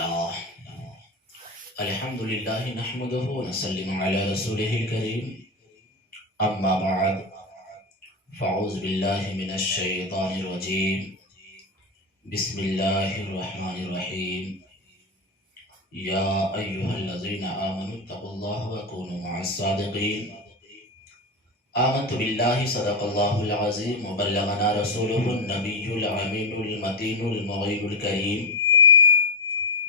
لله الحمد لله نحمده ونسلم على رسوله الكريم أما بعد فأعوذ بالله من الشيطان الرجيم بسم الله الرحمن الرحيم يا أيها الذين آمنوا اتقوا الله وكونوا مع الصادقين آمنت بالله صدق الله العظيم وبلغنا رسوله النبي الأمين المتين المعين الكريم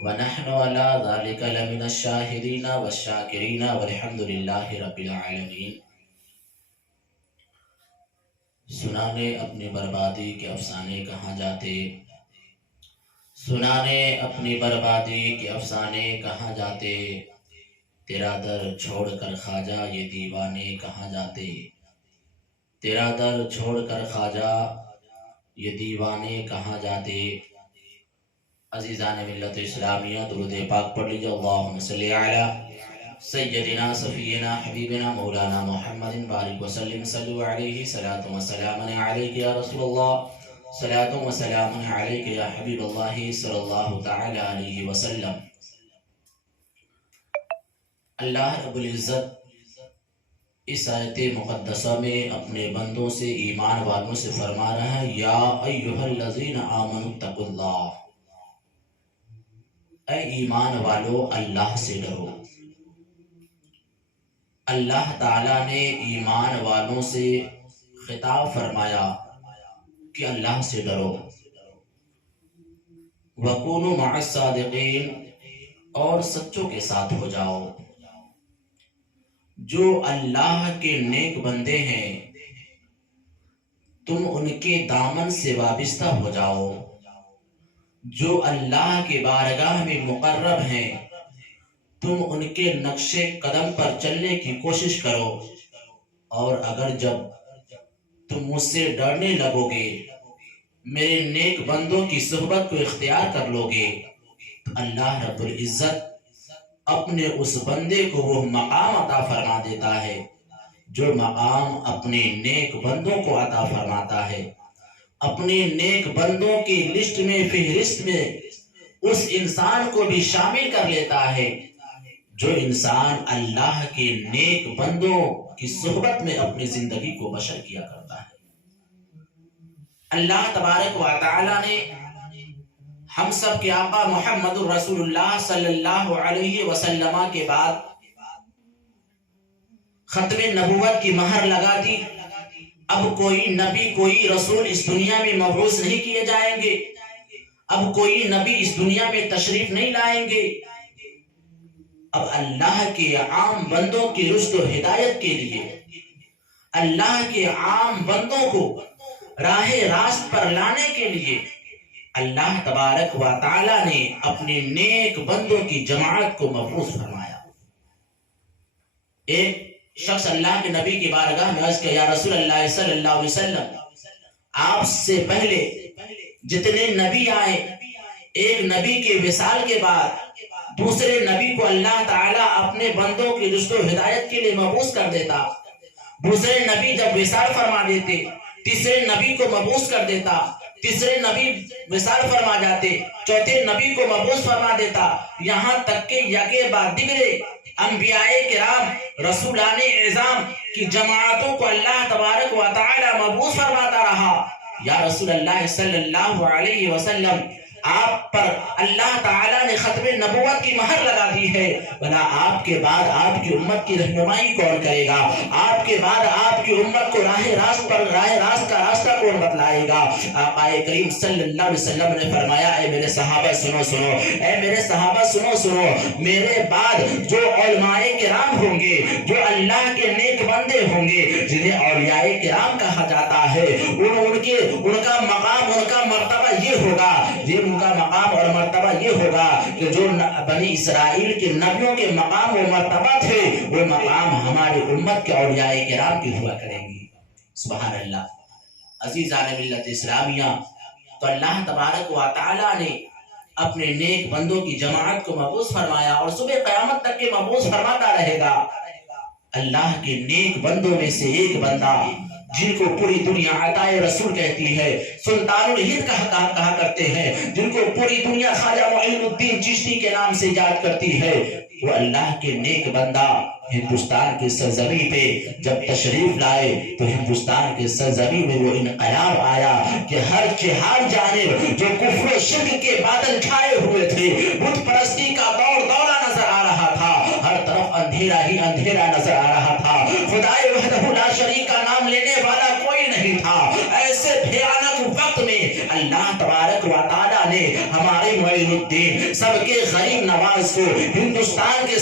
ونحن على ذلك لمن الشاهدين والشاكرين والحمد لله رب العالمين۔ سنانے اپنی بربادی کے افسانے کہاں جاتے، سنانے اپنی بربادی کے افسانے کہاں جاتے، تیرا در چھوڑ کر خواجہ یہ دیوانے کہاں جاتے، تیرا در چھوڑ کر خواجہ یہ دیوانے کہاں جاتے۔ عزیزان ملت اسلامیہ درود پاک پڑھ لیجئے۔ اللہم صلی علی سیدنا صفینا حبیبنا مولانا محمد بارک وسلم صلو علیہ صلاة و سلام علیک یا رسول اللہ، صلاة و سلام علیک یا حبیب اللہ صلی اللہ تعالی علیہ وسلم۔ اللہ رب العزت اس آیت مقدسہ میں اپنے بندوں سے، ایمان والوں سے فرما رہا ہے یا ایھا الذین آمنوا اتقوا اللہ، اے ایمان والو اللہ سے ڈرو۔ اللہ تعالیٰ نے ایمان والوں سے خطاب فرمایا کہ اللہ سے ڈرو۔ وَكُونُوا مَعَ الصَّادِقِينَ، اور سچوں کے ساتھ ہو جاؤ۔ جو اللہ کے نیک بندے ہیں تم ان کے دامن سے وابستہ ہو جاؤ، جو اللہ کے بارگاہ میں مقرب ہیں تم ان کے نقش قدم پر چلنے کی کوشش کرو، اور اگر جب تم مجھ سے ڈرنے لگو گے، میرے نیک بندوں کی صحبت کو اختیار کر لو گے، تو اللہ رب العزت اپنے اس بندے کو وہ مقام عطا فرما دیتا ہے جو مقام اپنے نیک بندوں کو عطا فرماتا ہے۔ اپنے نیک بندوں کی لسٹ میں، فہرست میں اس انسان کو بھی شامل کر لیتا ہے جو انسان اللہ کے نیک بندوں کی صحبت میں اپنی زندگی کو بشر کیا کرتا ہے۔ اللہ تبارک و تعالی نے ہم سب کے آقا محمد الرسول اللہ صلی اللہ علیہ وسلم کے بعد ختم نبوت کی مہر لگا دی۔ اب کوئی نبی، کوئی رسول اس دنیا میں مبعوث نہیں کیے جائیں گے، اب کوئی نبی اس دنیا میں تشریف نہیں لائیں گے۔ اب اللہ کے عام بندوں کی رشد و ہدایت کے لیے، اللہ کے عام بندوں کو راہ راست پر لانے کے لیے اللہ تبارک و تعالی نے اپنے نیک بندوں کی جماعت کو مبعوث فرمایا۔ ایک شخص اللہ کے نبی کی بارگاہ میں عرض کیا، یا رسول اللہ صلی اللہ علیہ وسلم، آپ سے پہلے جتنے نبی آئے، ایک نبی کے وصال کے بعد دوسرے نبی کو اللہ تعالیٰ اپنے بندوں کی رشد و ہدایت کے لیے مبعوث کر دیتا، دوسرے نبی جب وصال فرما دیتے تیسرے نبی کو مبعوث کر دیتا، تیسرے نبی وصال فرما جاتے چوتھے نبی کو مبعوث فرما دیتا، یہاں تک کہ یکے بعد دیگرے انبیاء کرام، رسولان اعظام کی جماعتوں کو اللہ تبارک و تعالی مبعوث فرماتا رہا۔ یا رسول اللہ صلی اللہ علیہ وسلم، آپ پر اللہ تعالیٰ نے ختم نبوت کی مہر لگا دی ہے، بھلا آپ کے بعد آپ کی امت کی رہنمائی کون کرے گا؟ آپ کے بعد آپ کی امت کو راہ راست کا راستہ کون بتلائے گا؟ آقا کریم صلی اللہ علیہ وسلم نے فرمایا، اے میرے صحابہ سنو سنو، اے میرے صحابہ سنو سنو، میرے بعد جو علماء کرام ہوں گے، جو اللہ کے نیک بندے ہوں گے، جنہیں اولیاء کرام کہا جاتا ہے، ان کا مقام، ان کا مرتبہ یہ ہوگا، ان کا مقام اور مرتبہ یہ ہوگا کہ جو بنی اسرائیل کے نبیوں کے مقام و مرتبہ تھے، وہ مقام ہماری امت کے اولیاء کرام کی ہوا کریں گی۔ سبحان اللہ۔ عزیزان ملت اسلامیہ، تو اللہ تبارک و تعالی نے اپنے نیک بندوں کی جماعت کو مبعوث فرمایا اور صبح قیامت تک کے مبعوث فرماتا رہے گا۔ اللہ کے نیک بندوں میں سے ایک بندہ جن کو پوری دنیا عطائے رسول کہتی ہے، سلطان الہند کہا کرتے ہیں، جن کو پوری دنیا خواجہ معین الدین چشتی پرستی کے نام سے ایجاد کرتی ہے، وہ اللہ کے نیک بندہ ہندوستان کی سرزمین پہ جب تشریف لائے تو ہندوستان کی سرزمین میں وہ انقلاب آیا کہ ہر جانب جو کفر و شرک کے بادل چھائے ہوئے تھے، بت پرستی کا دورہ نظر آ رہا تھا، ہر طرف اندھیرا ہی اندھیرا نظر آ رہا تھا، خدائے وحدہ لا شریک کا نام لینے والا کوئی نہیں تھا۔ ایسے بھیانک وقت میں اللہ تبارک و تعالیٰ نے ہمارے معین الدین سب کے غریب نواز کو ہندوستان کے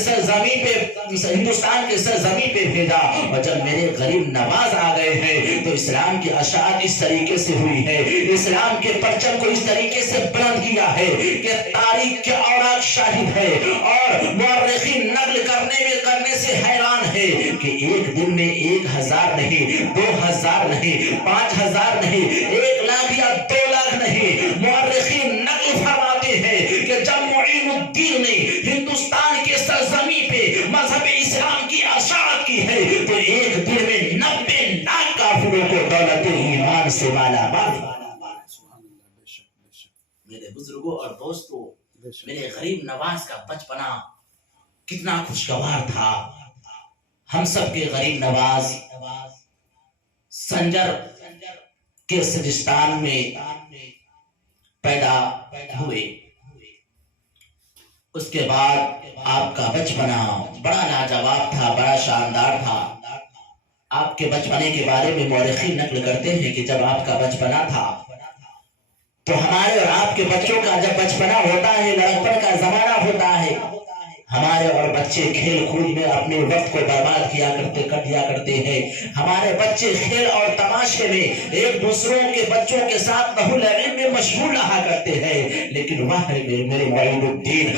سرزمین پہ بھیجا، اور جب میرے غریب نواز آ گئے ہیں تو اسلام کی اشاعت اس طریقے سے ہوئی ہے، اسلام کے پرچم کو اس طریقے سے بلند کیا ہے کہ تاریخ کے اوراق شاہد ہے اور مورخین نقل کرنے سے حیران ہے کہ ایک دن میں 1000 نہیں، 2000 نہیں، 5000 نہیں، 1 لاکھ یا 2 لاکھ نہیں، مورخین نقل فرماتے ہیں کہ جب معین الدین نے ہندوستان کے سرزمین پہ مذہب اسلام کی اشاعت کی ہے تو ایک دن میں 90 لاکھ کافروں کو دولت ایمان سے مالا مال۔ میرے بزرگوں اور دوستوں، میرے غریب نواز کا بچپنا کتنا خوشگوار تھا۔ ہم سب کے غریب نواز سنجر کے سجستان میں پیدا ہوئے، اس کے بعد آپ کا بچپنا بڑا لاجواب تھا، بڑا شاندار تھا۔ آپ کے بچپنے کے بارے میں مورخین نقل کرتے ہیں کہ جب آپ کا بچپنا تھا تو ہمارے اور آپ کے بچوں کا جب بچپنا ہوتا ہے، لڑکپن کا زمانہ ہوتا ہے، ہمارے اور بچے کھیل کود میں اپنے وقت کو برباد کر دیا کرتے ہیں۔ ہمارے بچے کھیل اور تماشے میں ایک دوسروں کے بچوں کے ساتھ لہو لعب میں مشغول رہا کرتے ہیں، لیکن واہ میرے معین الدین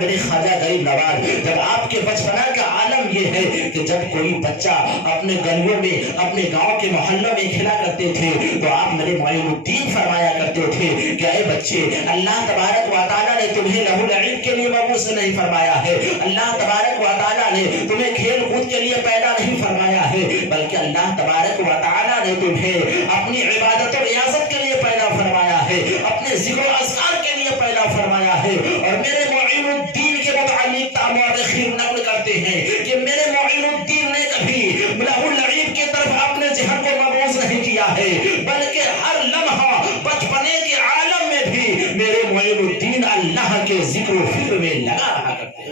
میرے خواجہ غریب نواز، جب آپ کے بچپنا کا عالم یہ ہے کہ جب کوئی بچہ اپنے گلیوں میں اپنے گاؤں کے محلوں میں کھیلا کرتے تھے تو آپ میرے معین الدین فرمایا کرتے تھے کہ اے بچے، اللہ تبارک و تعالیٰ نے تمہیں لہو لعب کے لیے مبعوث نہیں فرمایا ہے، اللہ تبارک و تعالیٰ نے تمہیں کھیل کود کے لیے پیدا نہیں فرمایا ہے، بلکہ اللہ تبارک و تعالیٰ نے تمہیں اپنی عبادت و ریاضت کے لیے پیدا فرمایا ہے، اپنے ذکر و اذکار کے لیے پیدا فرمایا ہے۔ اور میرے معین الدین کے متعلق مورخین نقل کرتے ہیں کہ میرے معین الدین نے کبھی لہو لعب کی طرف اپنے ذہن کو مبعوث نہیں کیا ہے، بلکہ ہر لمحہ بچپنے کے عالم میں بھی میرے معین الدین اللہ کے ذکر و فکر میں لگا رہا کرتے ہیں۔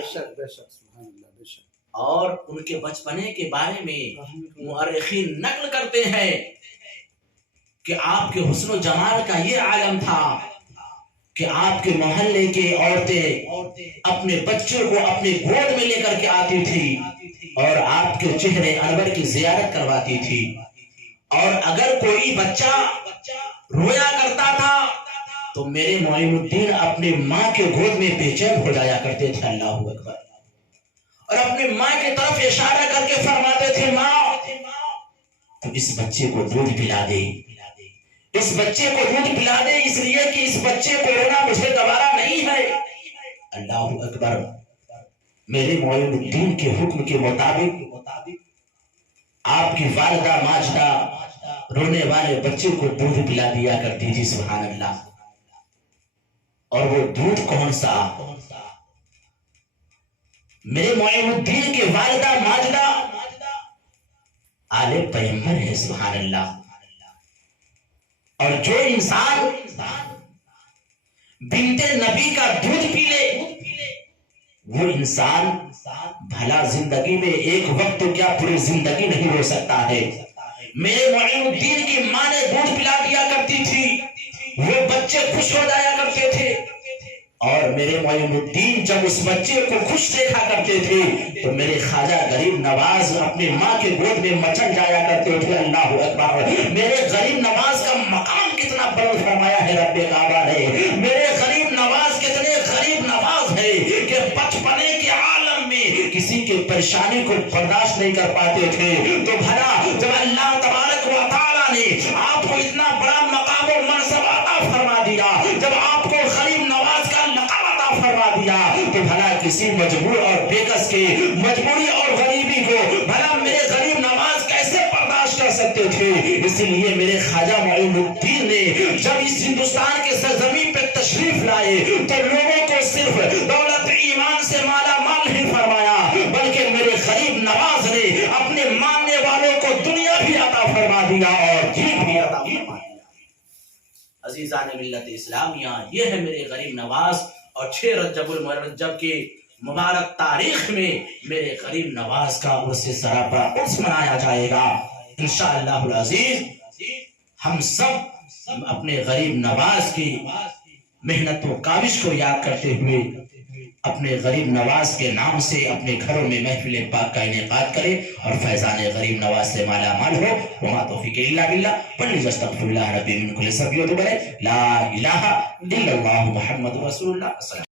اور ان کے بچپنے کے بارے میں مورخین نقل کرتے ہیں کہ آپ کے حسن و جمال کا یہ عالم تھا کہ آپ کے محلے کے عورتیں اپنے بچوں کو اپنے گود میں لے کر کے آتی تھی اور آپ کے چہرے انور کی زیارت کرواتی تھی، اور اگر کوئی بچہ رویا کرتا تھا تو میرے معین الدین اپنے ماں کے گود میں بے چین ہو جایا کرتے تھے، اللہ اکبر، اور اپنے ماں کی طرف اشارہ کر کے فرماتے تھے ماں تو اس بچے کو دودھ پلا دے، اس بچے کو دودھ پلا دے، اس لیے کہ اس بچے کو رونا مجھے گوارا نہیں ہے۔ اللہ اکبر، میرے معین الدین کے حکم کے مطابق آپ کی والدہ ماجدہ رونے والے بچے کو دودھ پلا دیا کرتی تھی، سبحان اللہ۔ اور وہ دودھ کون سا؟ میرے معین الدین کے والدہ ماجدہ آل پیغمبر ہے، سبحان اللہ۔ اور جو انسان بنت نبی کا دودھ پی لے وہ انسان بھلا زندگی میں ایک وقت تو کیا پوری زندگی نہیں ہو سکتا ہے۔ میرے معین الدین کی ماں نے دودھ پلا دیا کرتی تھی، وہ بچے خوش ہو جایا کرتے تھے، اور میرے معین الدین جب اس بچے کو خوش دیکھا کرتے تھے تو میرے خواجہ غریب نواز اپنے ماں کے گود میں مچل جایا کرتے تھے، اللہ اکبر۔ میرے غریب نواز کا مقام کتنا بلند فرمایا ہے رب کعبہ نے، میرے غریب نواز کتنے غریب نواز ہے کہ بچپنے کے عالم میں کسی کے پریشانی کو برداشت نہیں کر پاتے تھے، تو بھلا جب اللہ تبارک و تعالیٰ نے آپ کو اتنا بڑا مقام و منصب عطا فرما دیا، جب آپ کو غریب نواز کا لقب عطا فرما دیا، تو بھلا کسی مجبور اور بے کس کے مجبوری اور غریبی کو بھلا میرے غریب نواز کیسے برداشت کر سکتے تھے؟ اسی لیے میرے خواجہ معین الدین نے جب اس ہندوستان کے سرزمین پہ تشریف لائے تو لوگوں کو کو صرف دولت ایمان سے مالا مال نہیں فرمایا، بلکہ میرے غریب نواز نے اپنے ماننے والوں کو دنیا بھی عطا فرما دیا اور دین بھی عطا فرما دیا۔ عزیزان ملت اسلامیہ، یہ ہے میرے غریب نواز، اور 6 رجب المرجب کے مبارک تاریخ میں میرے غریب نواز کا عرس سراپا عرس منایا جائے گا انشاءاللہ العزیز۔ ہم سب اپنے غریب نواز کی محنت و کاوش کو یاد کرتے ہوئے اپنے غریب نواز کے نام سے اپنے گھروں میں محفل پاک کا انعقاد کریں اور فیضان غریب نواز سے مالا مال ہو۔ وما توفیق الا باللہ، پڑھیں استغفر اللہ ربی من کل ذنب و توب الیہ، لا الہ الا اللہ محمد رسول اللہ۔